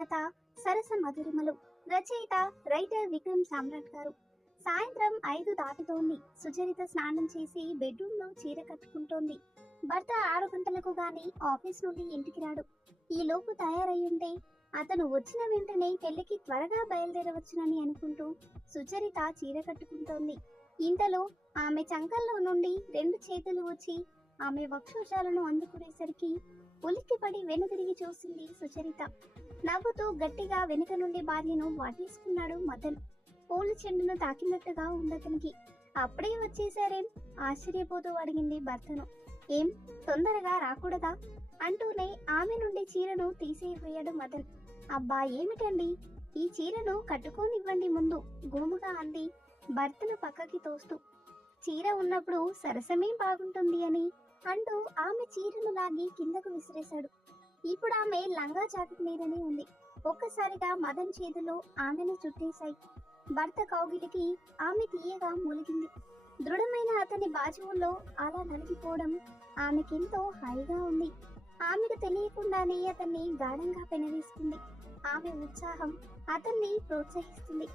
కథ సరస మధురిమలు. రచయిత రైటర్ విక్రమ్ సామ్రాట్ గారు. సాయంత్రం 5 దాటుతోంది. సుచరిత స్నానం చేసి బెడ్రూమ్ లో చీర కట్టుకుంటోంది. భర్త 6 గంటలకు గాని ఆఫీస్ నుండి ఇంటికి రాడు. ఈ లోపు తయారయ్యుంటే అతను వచ్చిన వెంటనే పెళ్లికి త్వరగా బయలుదేరవచ్చునని అనుకుంటూ సుచరిత చీర కట్టుకుంటోంది. ఇంతలో ఆమె చంకల్లో నుండి 2 చేతులు వచ్చి ఆమె వక్షోజాలను అందుకునేసరికి ఉలిక్కిపడి వెనుదిరిగి చూసింది సుచరిత. నవ్వుతూ గట్టిగా వెనుక నుండి భార్యను వాటేసుకున్నాడు మదన్. పూల చెండును తాకినట్టుగా ఉందతనికి. అప్పుడే వచ్చేశారేం? ఆశ్చర్యపోతూ అడిగింది భర్తను. ఏం తొందరగా రాకూడదా అంటూనే ఆమె నుండి చీరను తీసేయబోయాడు మదన్. అబ్బా ఏమిటండి, ఈ చీరను కట్టుకోనివ్వండి ముందు, గోముగా అంది భర్తను పక్కకి తోస్తూ. చీర ఉన్నప్పుడు సరసమేం బాగుంటుంది అని అంటూ ఆమె చీరను లాగి కిందకు విసిరేశాడు. ఇప్పుడు ఆమె లంగా జాకెట్ మీదనే ఉంది. ఒక్కసారిగా మదన్ చేతులు ఆమెను చుట్టేశాయి. భర్త కౌగిలికి ఆమె తీయగా మూలిగింది. దృఢమైన అతని బాజువుల్లో అలా నలిగిపోవడం ఆమెకెంతో హాయిగా ఉంది. ఆమెకు తెలియకుండానే అతన్ని గాఢంగా పెనవేసుకుంది. ఆమె ఉత్సాహం అతన్ని ప్రోత్సహిస్తుంది.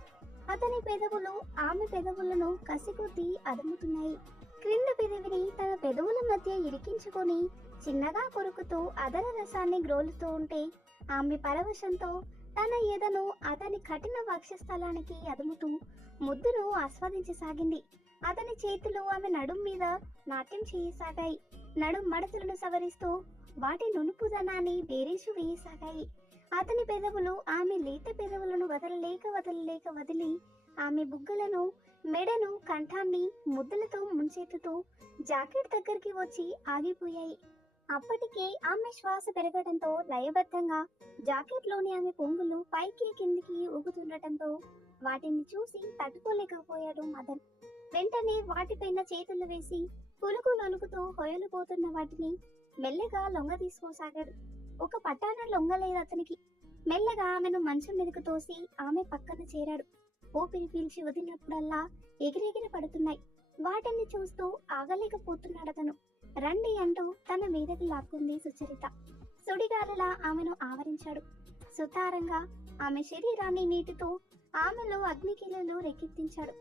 అతని పెదవులు ఆమె పెదవులను కసికొద్దీ అదుముతున్నాయి. క్రింద పెదవిని తన పెదవుల మధ్య ఇరికించుకొని చిన్నగా కొరుకుతూ అదర రసాన్ని గ్రోలుతూ ఉంటే ఆమె పరవశంతో తన ఎదను అతని కఠిన వక్షస్థలానికి అదుముతూ ముద్దును ఆస్వాదించసాగింది. అతని చేతులు ఆమె నడుం మీద నాట్యం చేయసాగాయి. నడుం మడతలను సవరిస్తూ వాటి నునుపుదనాన్ని బేరీజు వేయసాగాయి. అతని పెదవులు ఆమె లేత పెదవులను వదలలేక వదిలి ఆమె బుగ్గలను, మెడను, కంఠాన్ని ముద్దులతో ముంచెత్తుతూ జాకెట్ దగ్గరికి వచ్చి ఆగిపోయాయి. అప్పటికే ఆమె శ్వాస పెరగడంతో లయబద్ధంగా జాకెట్లోని ఆమె పొంగులు పైకి కిందికి ఊగుతుండటంతో వాటిని చూసి తట్టుకోలేకపోయాడు మదన్. వెంటనే వాటిపైన చేతులు వేసి పులుకు నొలుకుతూ హొయలుపోతున్న వాటిని మెల్లగా లొంగ తీసుకోసాగాడు. ఒక పట్టాన లొంగలేదు అతనికి. మెల్లగా ఆమెను మంచం మీదకు తోసి ఆమె పక్కన చేరాడు. ఊపిరి పీల్చి వదిలినప్పుడల్లా ఎగిరెగిరి పడుతున్నాయి. వాటిని చూస్తూ ఆగలేకపోతున్నాడతను. రండి అంటూ తన మీదకి లాక్కుంది సుచరిత. సుడిగాలిలా ఆమెను ఆవరించాడు. సుతారంగా ఆమె శరీరాన్ని నీటితో ఆమెలో అగ్నికీలలు రేకెత్తించాడు.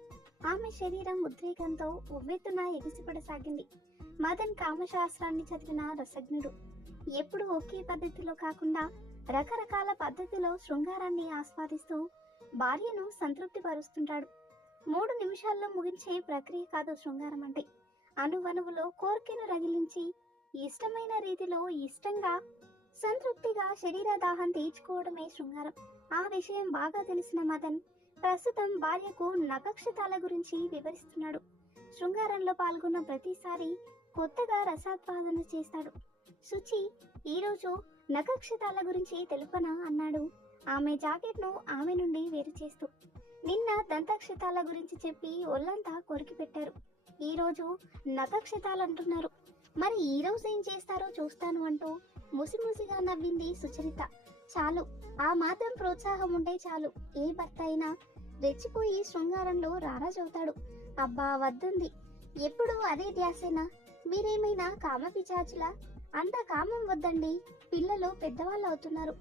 ఆమె శరీరం ఉద్రేకంతో ఉవ్వెత్తున ఎగిసిపడసాగింది. మదన్ కామశాస్త్రాన్ని చదివిన రసజ్ఞుడు. ఎప్పుడు ఒకే పద్ధతిలో కాకుండా రకరకాల పద్ధతిలో శృంగారాన్ని ఆస్వాదిస్తూ భార్యను సంతృప్తి పరుస్తుంటాడు. 3 నిమిషాల్లో ముగించే ప్రక్రియ కాదు శృంగారం అంటే. అణువణువులో కోర్కెను రగిలించి ఇష్టమైన రీతిలో ఇష్టంగా సంతృప్తిగా శరీర దాహం తీర్చుకోవడమే శృంగారం. ఆ విషయం బాగా తెలిసిన మదన్ ప్రస్తుతం భార్యకు నఖక్షతాల గురించి వివరిస్తున్నాడు. శృంగారంలో పాల్గొన్న ప్రతిసారి కొత్తగా రసాస్వాదన చేస్తాడు. శుచి, ఈరోజు నఖక్షతాల గురించి తెలుపనా అన్నాడు ఆమె జాకెట్ను ఆమె నుండి వేరు చేస్తూ. నిన్న దంతక్షతాల గురించి చెప్పి ఒళ్ళంతా కొరికి పెట్టారు. ఈ రోజు నఖక్షతాలంటున్నారు. మరి ఈ రోజు ఏం చేస్తారో చూస్తాను అంటూ ముసిముసిగా నవ్వింది సుచరిత. చాలు, ఆ మాత్రం ప్రోత్సాహం ఉంటే చాలు. ఏ భర్త అయినా రెచ్చిపోయి శృంగారంలో రారాజవుతాడు. అబ్బా వద్దుంది, ఎప్పుడు అదే ధ్యాసేనా? మీరేమైనా కామపిచాచులా? అంత కామం వద్దండి. పిల్లలు పెద్దవాళ్ళు అవుతున్నారు.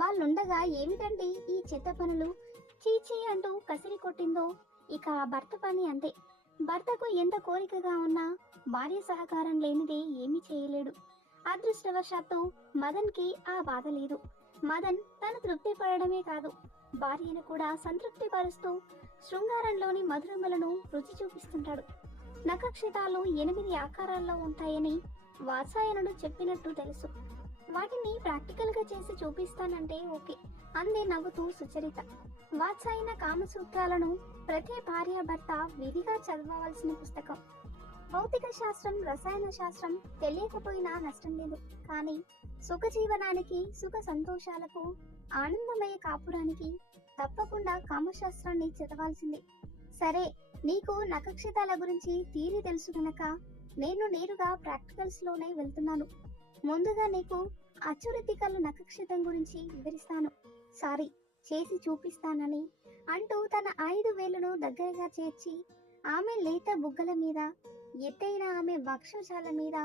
వాళ్ళుండగా ఏమిటండి ఈ చెత్త పనులు? చీచీ అంటూ కసిరి కొట్టిందో ఇక ఆ భర్త పని అంతే. భర్తకు ఎంత కోరికగా ఉన్నా భార్య సహకారం లేనిదే ఏమీ చేయలేడు. అదృష్టవశాత్తు మదన్ కి ఆ బాధ లేదు. మదన్ తను తృప్తి పడడమే కాదు, భార్యను కూడా సంతృప్తి పరుస్తూ శృంగారంలోని మధురములను రుచి చూపిస్తుంటాడు. నఖక్షతాలు 8 ఆకారాల్లో ఉంటాయని వాత్సాయనుడు చెప్పినట్టు తెలుసు. వాటిని ప్రాక్టికల్ గా చేసి చూపిస్తానంటే ఓకే అందే నవ్వుతూ సుచరిత. వాత్సాయన కామసూత్రాలను ప్రతి భార్య భర్త విధిగా చదవవలసిన పుస్తకం. భౌతిక శాస్త్రం, రసాయన శాస్త్రం తెలియకపోయినా నష్టం లేదు. కానీ సుఖ జీవనానికి, సుఖ సంతోషాలకు, ఆనందమయ కాపురానికి తప్పకుండా కామశాస్త్రాన్ని చదవాల్సిందే. సరే, నీకు నఖక్షతాల గురించి థియరీ తెలుసు కనుక నేను నేరుగా ప్రాక్టికల్స్ లోనే వెళ్తున్నాను. ముందుగా నీకు అచురతికలు నఖక్షతం గురించి వివరిస్తాను. సారీ, చేసి చూపిస్తానని అంటూ తన 5 వేలును దగ్గరగా చేర్చి ఆమె లేత బుగ్గల మీద, ఎత్తైన ఆమె వక్షోజాల మీద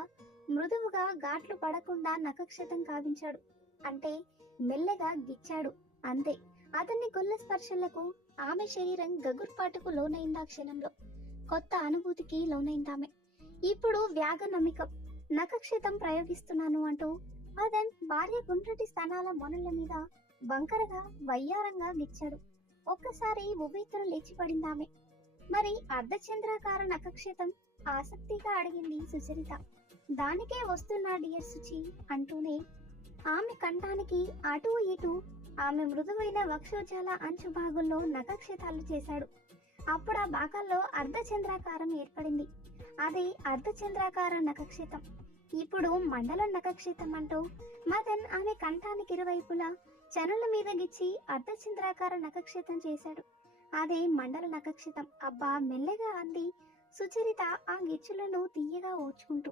మృదువుగా ఘాట్లు పడకుండా నఖక్షతం కావించాడు. అంటే మెల్లగా గిచ్చాడు. అంతే, అతన్ని గుల్ల స్పర్శలకు ఆమె శరీరం గగుర్పాటుకు లోనైందా క్షణంలో. కొత్త అనుభూతికి లోనైందామె. ఇప్పుడు వ్యాగ నమికం, నఖక్షితం ప్రయోగిస్తున్నాను అంటూ మదన్ భార్య గుండ్రటి స్తనాల మొనల మీద బంకరగా వయ్యారంగా గిచ్చాడు. ఒక్కసారి ఉవ్వెత్తున లేచిపడిందామె. మరి అర్ధచంద్రాకార నఖక్షితం ఆసక్తిగా అడిగింది సుచరిత. దానికే వస్తున్నా డియర్ సుచి అంటూనే ఆమె కంఠానికి అటూ ఇటూ ఆమె మృదువైన వక్షోజాల అంచు భాగంలో నఖక్షితాలు చేశాడు. అప్పుడు ఆ భాగాల్లో అర్ధచంద్రాకారం ఏర్పడింది. అది అర్ధచంద్రాకార నఖక్షితం. ఇప్పుడు మండల నఖక్షితం అంటూ మదన్ ఆమె కంఠానికి ఇరువైపులా చనుల మీద గిచ్చి అర్ధచంద్రాకార నఖక్షితం చేశాడు. అదే మండల నఖక్షితం. అబ్బా, మెల్లగా అంది సుచరిత ఆ గిచ్చులను తీయగా ఓర్చుకుంటూ.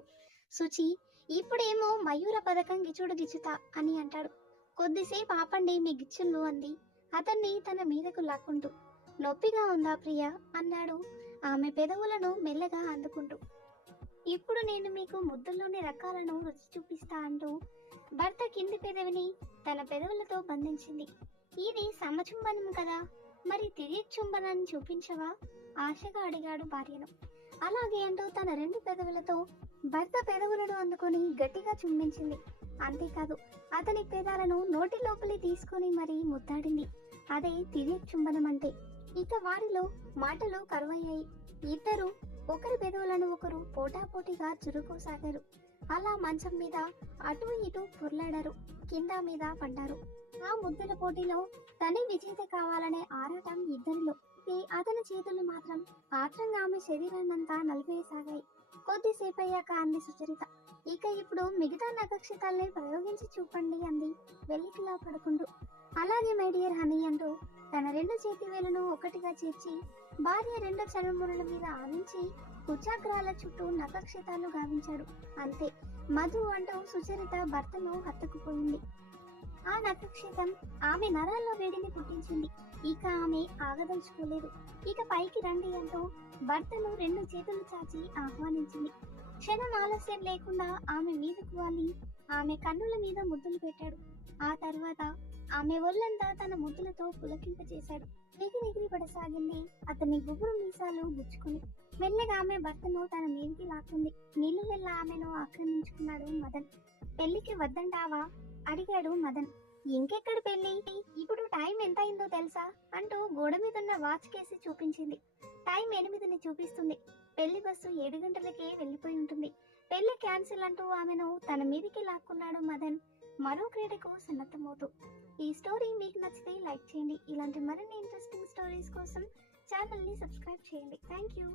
సుచి, ఇప్పుడేమో మయూర పథకం గిచుడు గిచుతా అని అంటాడు. కొద్దిసేపు ఆపండి మీ గిచ్చులు అంది అతన్ని తన మీదకు లాక్కుంటూ. నొప్పిగా ఉందా ప్రియా అన్నాడు ఆమె పెదవులను మెల్లగా అందుకుంటూ. ఇప్పుడు నేను మీకు ముద్దుల్లోని రకాలను రుచి చూపిస్తా అంటూ భర్త కింది పెదవిని తన పెదవులతో బంధించింది. ఇది సమచుంబనం కదా, మరి తిరిగి చుంబనాన్ని చూపించవా ఆశగా అడిగాడు భార్యను. అలాగే అంటూ తన రెండు పెదవులతో భర్త పెదవులను అందుకొని గట్టిగా చుంబించింది. అంతేకాదు, అతని పెదాలను నోటి లోపలి తీసుకొని మరీ ముద్దాడింది. అదే తిరిగి చుంబనం అంటే. ఇక వారిలో మాటలు కరువయ్యాయి. ఇద్దరు ఒకరి పెదవులను ఒకరు పోటాపోటీగా చురుకోసాగారు. అలా మంచం మీద అటు ఇటు పొర్లాడారు, కింద మీద పడ్డారు. ఆ ముద్దుల పోటీలో తనే విజేత కావాలనే ఆరాటం ఇద్దరిలో. అతని చేతులు మాత్రం ఆత్రంగా ఆమె శరీరాన్నంతా నలిపేయసాగాయి. కొద్దిసేపయ్యాక అంది సుచరిత, ఇక ఇప్పుడు మిగతా నఖక్షితాల్ని ప్రయోగించి చూపండి అంది వెల్లికిలా పడుకుంటూ. అలాగే మై డియర్ హనీ అంటూ తన రెండు చేతి వేలను ఒకటిగా చేర్చి భార్య రెండు చనుమూరల మీద ఆవించి కుచాగ్రాల చుట్టూ నఖక్షితాలు గావించాడు. అంతే, మధు అంటూ సుచరిత భర్తను హత్తుకుపోయింది. ఆ నఖక్షితం ఆమె నరాల్లో వేడిని పుట్టించింది. ఇక ఆమె ఆగదలుచుకోలేదు. ఇక పైకి రండి అంటూ భర్తను రెండు చేతులు చాచి ఆహ్వానించింది. క్షణం ఆలస్యం లేకుండా ఆమె మీదకు వాలి ఆమె కన్నుల మీద ముద్దులు పెట్టాడు. ఆ తర్వాత ఆమె ఒళ్ళంతా తన ముద్దులతో పులకింపచేశాడు. ఎగిరెగిరి పడసాగింది అతని గుబురు మీసాలు గుచ్చుకుని. మెల్లగా ఆమె భర్తను తన మీదికి లాక్కుంది. నిలువెల్ల ఆమెను ఆక్రమించుకున్నాడు మదన్. పెళ్లికి వద్దంటావా అడిగాడు మదన్. ఇంకెక్కడ పెళ్లి, ఇప్పుడు టైం ఎంత అయిందో తెలుసా అంటూ గోడ మీదున్న వాచ్ కేసి చూపించింది. టైం 8ని చూపిస్తుంది. పెళ్లి బస్సు 7 గంటలకే వెళ్ళిపోయి ఉంటుంది. పెళ్లి క్యాన్సిల్ అంటూ ఆమెను తన మీదికి లాక్కున్నాడు మదన్, మరో క్రీడకు సన్నద్ధమవుతూ. ఈ స్టోరీ మీకు నచ్చితే లైక్ చేయండి. ఇలాంటి మరిన్ని ఇంట్రెస్టింగ్ స్టోరీస్ కోసం ఛానల్ని సబ్స్క్రైబ్ చేయండి. Thank you.